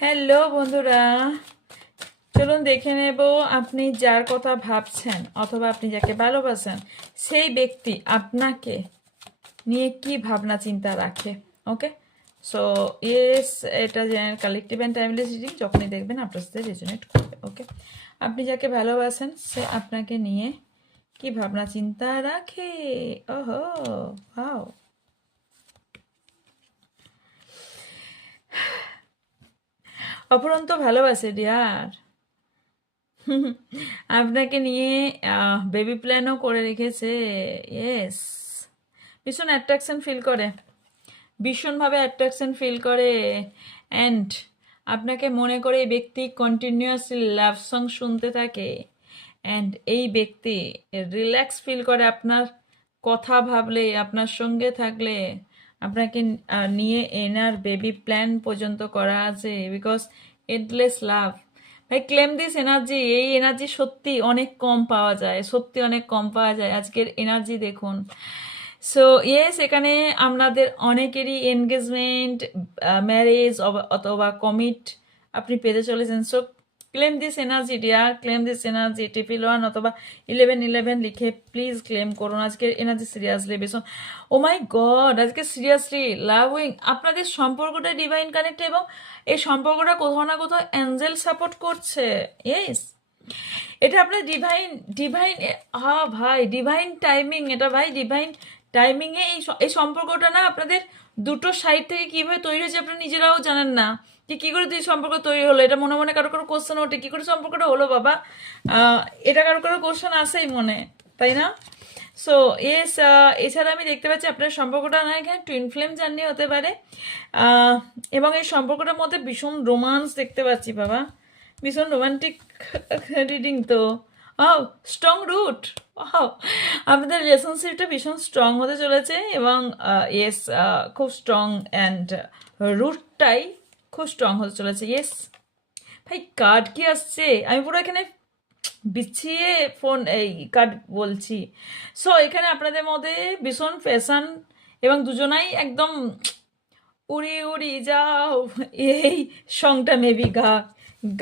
Hello বন্ধুরা, চলুন দেখে নেব আপনি যার কথা ভাবছেন অথবা আপনি যাকে ভালোবাসেন সেই ব্যক্তি আপনাকে নিয়ে কি ভাবনা চিন্তা রাখে। ওকে, সো ইয়েস, এটা general collective and timeless reading. যখনই দেখবেন আপনার সাথে রেজোনেট করবে। ওকে, আপনি যাকে ভালোবাসেন সে আপনাকে নিয়ে কি ভাবনা চিন্তা রাখে। ওহো, ওয়াও, অপরন্ত ভালোবাসে ডিয়ার। আপনাকে নিয়ে বেবি প্ল্যানও করে রেখেছে। ইয়েস, ভীষণ অ্যাট্রাকশন ফিল করে, ভীষণভাবে অ্যাট্রাকশন ফিল করে। অ্যান্ড আপনাকে মনে করে এই ব্যক্তি কন্টিনিউয়াসলি লাভ সং শুনতে থাকে। অ্যান্ড এই ব্যক্তি রিল্যাক্স ফিল করে আপনার কথা ভাবলে, আপনার সঙ্গে থাকলে। আপনাকে নিয়ে এনার বেবি প্ল্যান পর্যন্ত করা আছে, বিকজ এন্ডলেস লাভ। ভাই, ক্লেম দিস এনার্জি। এই এনার্জি সত্যি অনেক কম পাওয়া যায়, সত্যি অনেক কম পাওয়া যায়। আজকের এনার্জি দেখুন। সো ইয়েস, এখানে আপনাদের অনেকেরই এনগেজমেন্ট, ম্যারেজ অথবা কমিট আপনি পেতে চলেছেন। So claim this energy deer, claim this energy. TP1 অথবা 1111 লিখে প্লিজ ক্লেম করুন আজকের এনার্জি। সিরিয়াসলি ভীষণ, ও মাই গড, আজকে সিরিয়াসলি লাভিং আপনাদের সম্পর্কটা ডিভাইন কানেক্ট, এবং এই সম্পর্কটা কোথাও না কোথাও অ্যাঞ্জেল সাপোর্ট করছে। ইয়েস, এটা আপনার ডিভাইন ডিভাইন হ্যাঁ ভাই, ডিভাইন টাইমিং এটা ভাই, ডিভাইন টাইমিংয়ে এই সম্পর্কটা না আপনাদের দুটো সাইড থেকে কিভাবে তৈরি হয়েছে আপনারা নিজেরাও জানেন না যে কী করে দুই সম্পর্ক তৈরি হলো। এটা মনে মনে কারো কারো কোশ্চেন ওঠে, কী করে সম্পর্কটা হলো বাবা। এটা কারো কারো কোশ্চেন আসেই মনে, তাই না? সো এস, এছাড়া আমি দেখতে পাচ্ছি আপনার সম্পর্কটা না এখানে টুইন ফ্লেম জার্নি হতে পারে। এবং এই সম্পর্কটার মধ্যে ভীষণ রোমান্স দেখতে পাচ্ছি বাবা, ভীষণ রোমান্টিক রিডিং তো। ও, স্ট্রং রুট। ও, আপনাদের রিলেশনশিপটা ভীষণ স্ট্রং হতে চলেছে, এবং ইয়েস, খুব স্ট্রং, অ্যান্ড রুটটাই খুব স্ট্রং হতে চলেছে। ইয়েস ভাই, কার্ড কি আসছে, আমি পুরো এখানে বিছিয়ে ফোন এই কার্ড বলছি। সো এখানে আপনাদের মধ্যে ভীষণ ফ্যাশন, এবং দুজনাই একদম উড়ি উড়ি যাও এই সংটা মেবি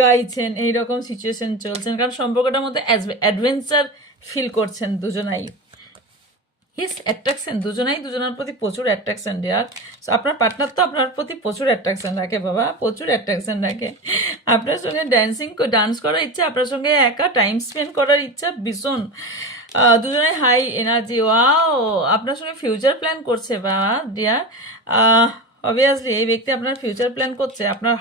গাইছেন, এইরকম সিচুয়েশন চলছেন, কারণ সম্পর্কটার মধ্যে অ্যাডভেঞ্চার ফিল করছেন দুজনাই। হিস অ্যাট্রাকশন, দুজনাই দুজনের প্রতি প্রচুর অ্যাট্রাকশন ডিয়ার। সো আপনার পার্টনার তো আপনার প্রতি প্রচুর অ্যাট্রাকশন রাখে বাবা, প্রচুর অ্যাট্রাকশন রাখে। আপনার সঙ্গে ডান্স করার ইচ্ছা, আপনার সঙ্গে একা টাইম স্পেন্ড করার ইচ্ছা ভীষণ। দুজনে হাই এনার্জি। ওয়াও, আপনার সঙ্গে ফিউচার প্ল্যান করছে বা ডিয়ার। অবভিয়াসলি এই ব্যক্তি আপনার ফিউচার প্ল্যান করছে। আপনার